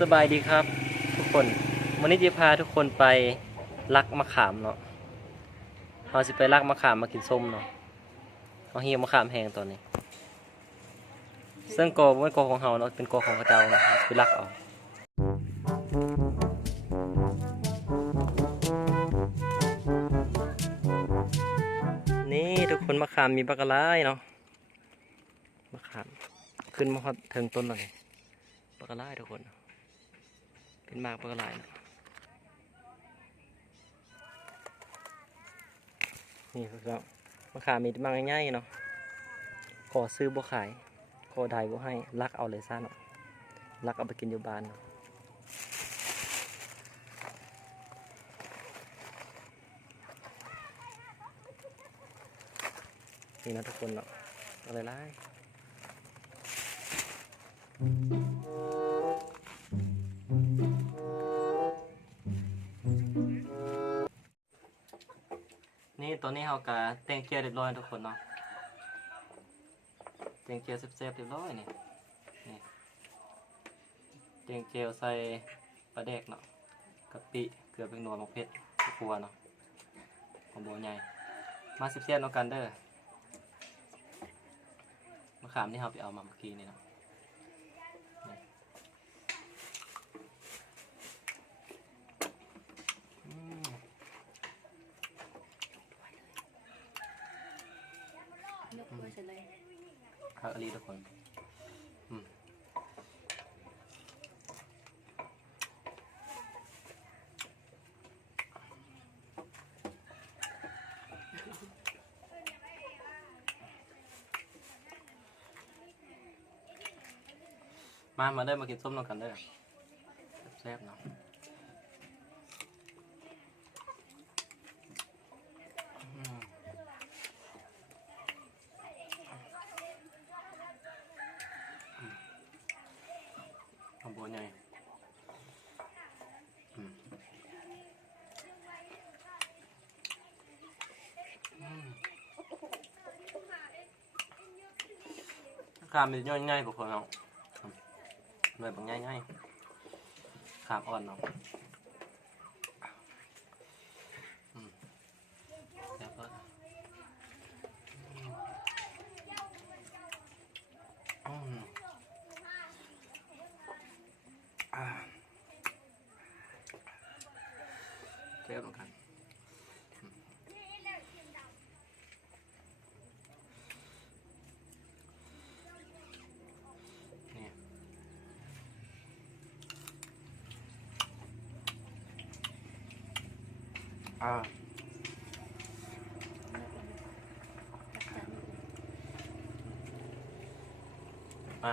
สบายดีครับทุกคนวันนี้จะพาทุกคนไปลักมะขามเนาะเราจะไปลักมะขามมากินส้มเนาะเอาเหี่ยวมะขามแห้งตอนนี้ซึ่งกอไม่กอของเราเนาะเป็นกอของพระเจ้าเนาะไปลักเอานี่ทุกคนมะขามมีบักกะไลเนาะมะขามขึ้นมาถึงต้นเลยบักกะไลทุกคนเป็นมากบักกะไลเนาะนี่ครับมะขามมีมากง่ายๆเนาะขอซื้อบ่ขายขอได้บ่ให้ลักเอาเลยซ่าเนาะลักเอาไปกินอยู่บ้านเนาะนี่นะทุกคนเนาะอะไรไล่นี่ตอนนี้เราก็แต่งเกียร์เรียบร้อยทุกคนเนาะแต่งเกียร์แซ่บๆเรียบร้อยนี่แต่งเกียร์ใส่ปลาแดกเนาะกะปิเกลือเป็นนัวมะเผ็ดครัวเนาะของโบใหญ่มาแซ่บๆเนาะกันเด้อมะขามที่เราไปเอามาเมื่อกี้นี่เนาะครับอลีทุกคนมาเด้อมากินส้มนกันเด้อแซ่บเนาะของโบใหญ่ขามมันง่ายๆกว่าคนเนาะเลยบางง่ายๆขามอ่อนเนาะแล้วก็เทียบกันมา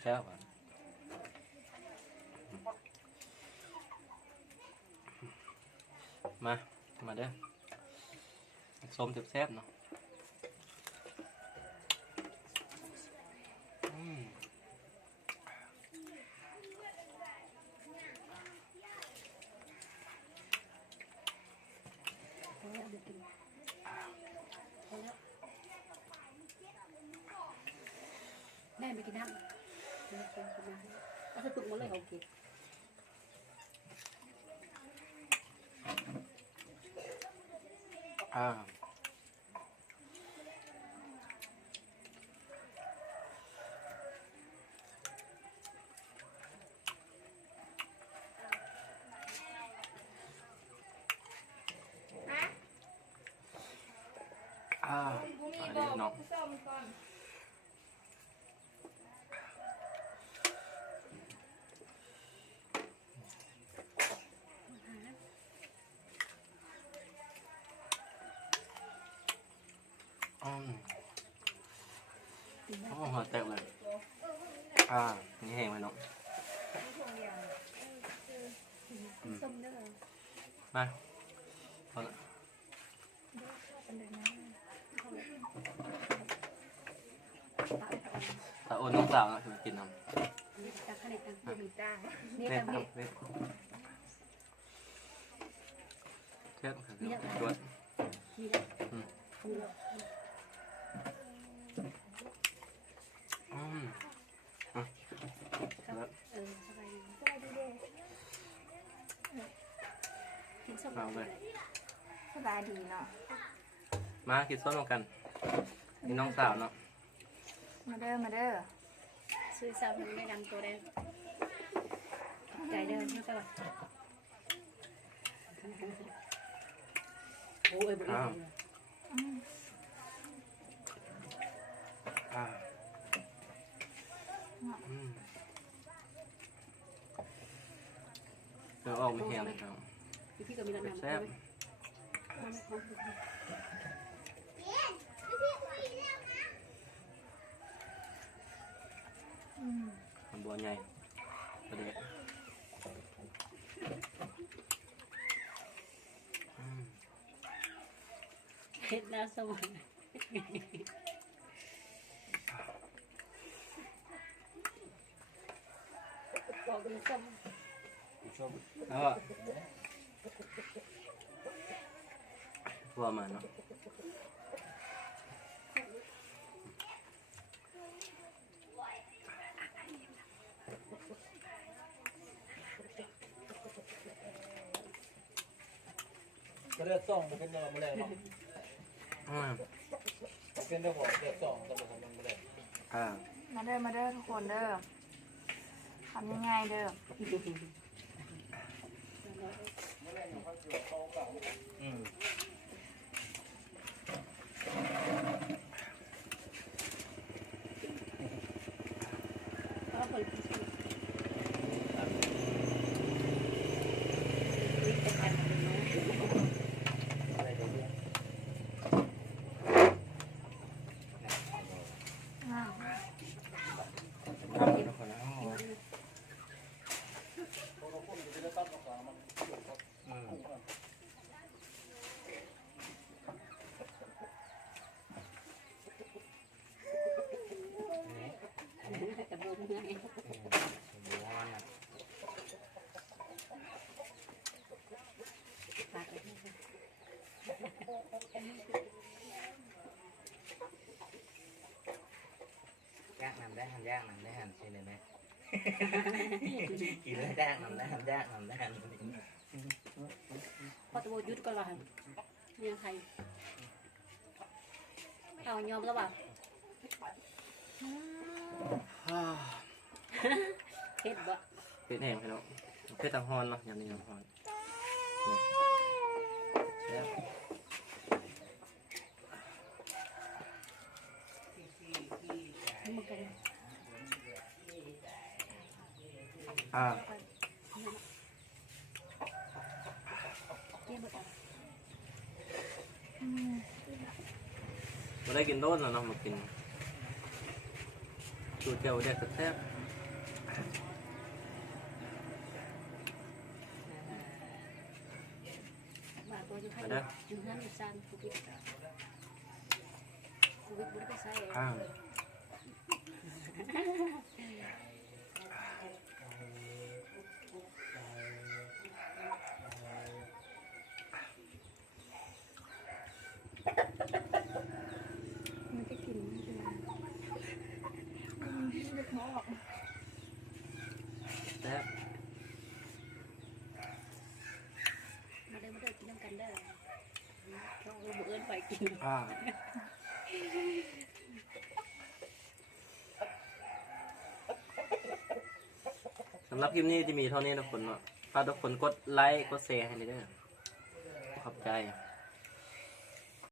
แซ่บอ่ะมาเด้อส้มแซ่บๆเนาะแม่ไปกินน้ำเอาสตุกหมดเลยโอเคอันนี้เนาะหัวแตกเลยนี่แห้งไปเนาะมาพอละตาโอนน้องสาวนะคือกินน้ำเนี่ยทำเทียบกันตัว มีแล้ว อืม มีแล้ว อืม ครับสบายดี สบายดีเด้อ กินส้ม เอาเลย สบายดีเนาะ มากินส้มกันนี่น้องสาวเนาะ มาเด้อมาเด้อ ซื้อซ้ำไม่ดังตัวแดงใจเดิมนะจ๊ะโอ้ยบุ๋ย อ่าอืมเดี๋ยวออกไม่แห้งเลยครับ พี่ก็มีน้ำ แซ่บ มันบัวใหญ่ประเดี๋ยวอืม เห็ดน้ำสมุนบอกกินส้ม แล้วก็บัวมาเนาะ ก็เลือดส่องมันเป็นเนื้อมาเลยเนาะ อืม เป็นเนื้อหัวเลือดส่องแต่ผมมันมาเลย อ่า มาเด้อมาเด้อทุกคนเด้อทำยังไงเด้อ อืม เพราะคนกินส้ม อะไรเดี๋ยวเรื่อง อ่า ครับทุกคนนะอืม แต่โบมือไง บัวมันนะ ปากเลย ยากนำได้หันยากนำได้หันใช่เลยไหม กินแล้วยากนำได้หันยากนำได้หัน พอตะโบยุดก็ว่าเนี่ยใครเอายอมแล้วป่ะ อ่า เห็ดบ่ เป็ดแห้งไปแล้วเป็ดตังฮอนเนาะยำนี้ตังฮอนเนี่ยแซ่บ มันกัน อ่า เยี่ยมเลย มาได้กินโดนแล้วเนาะมากินสูตรเจียวแดกแซ่บ มาตัวอยู่ให้อยู่นั่นอยู่ซันกูวิทกูวิทบุรีไปใส่ อ่า มันจะกินไม่เป็นไรเด็กหมอ แซ่บ มาเดินกินน้ำกันเด้อเราบุเอิญไปกิน อ่าสำหรับคลิปนี้จะมีเท่านี้ทุกคนเนาะฝากทุกคนกดไลค์กดแชร์ให้เลยเด้อขอบใจ